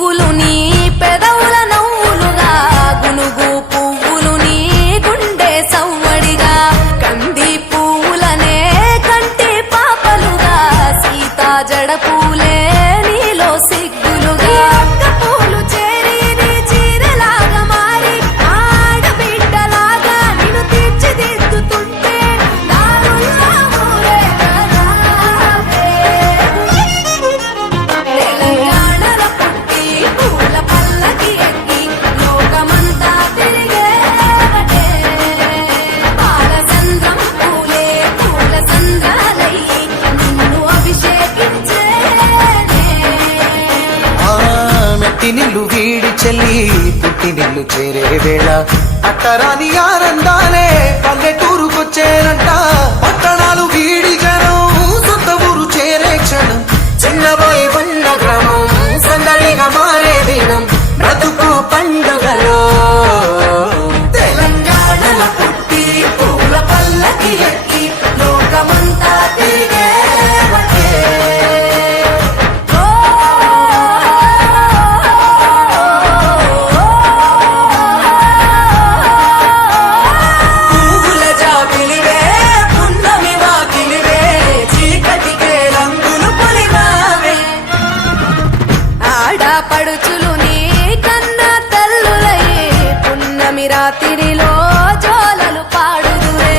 పువ్వులు నీ పెదవుల నవ్వులుగా గునుగు పువ్వులు నీ గుండె సవ్వడిగా కంది పువ్వులనే కంటి పాపలుగా సీతా జడ పూలే నీలో సిగ్గులుగా ఒక్క పూలు చేరి నీ చీరలాగా మారి ఆడబిడ్డలాగా నిన్ను తీర్చిదిద్దుతుంటే దారుల్లా ఊరే కదావే. తెలంగాణలో పుట్టి పూల పల్లకి ఎక్కి లోకమంతా తిరిగేవటే పాలసంద్రం పూలే పూల సంద్రాలయ్యి నిన్ను అభిషేకించేనే. మెట్టినిల్లు వీడి చెల్లి పుట్టినిల్లు చేరే వేళ అట్టరాని ఆనందాలే పల్లెటూరుకొచ్చేనంట. పట్టణాలు వీడి జనం సొంత ఊరు చేరే క్షణం చిన్నబోయి బండ గ్రామం సందడిగా మారే దినం బ్రతుకు పండుగలో. తెలంగాణలో పుట్టి పూల పల్లకి ఎక్కి లోకమంతా తిరిగేవటే. పువ్వుల జాబిలివే పున్నమి వాకిలివే చీకటికే రంగులు పొలిమావే ఆడపడుచులు నీ కన్న తల్లులయ్యే పున్నమి రాత్రిలో జోలలు పాడుదురే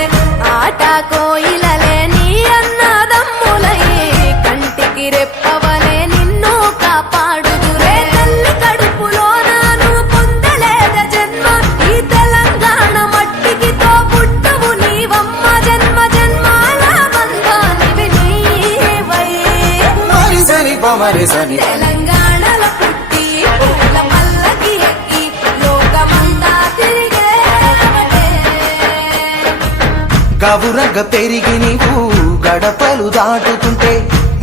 ఆట కోయిలలే నీ అన్నదమ్ములయ్యే కంటికి రెప్పవలే నిన్ను కాపాడుదురే తల్లి కడుపులో నాను పొందలేద జన్మ ఈ తెలంగాణ మట్టికి తో పుట్టవు నీవమ్మ జన్మ జన్మాల బంధానివి నీవై. మరిసని పమరిసని తెలంగాణలో పుట్టి పూల పల్లకి ఎక్కి లోకమంతా తిరిగేవటే. గవురగ పెరిగి నీవు గడపలు దాటుతుంటే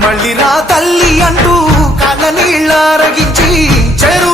మళ్ళీ రా తల్లి అంటూ కళ్ళ నీళ్ళ రగించి చెరు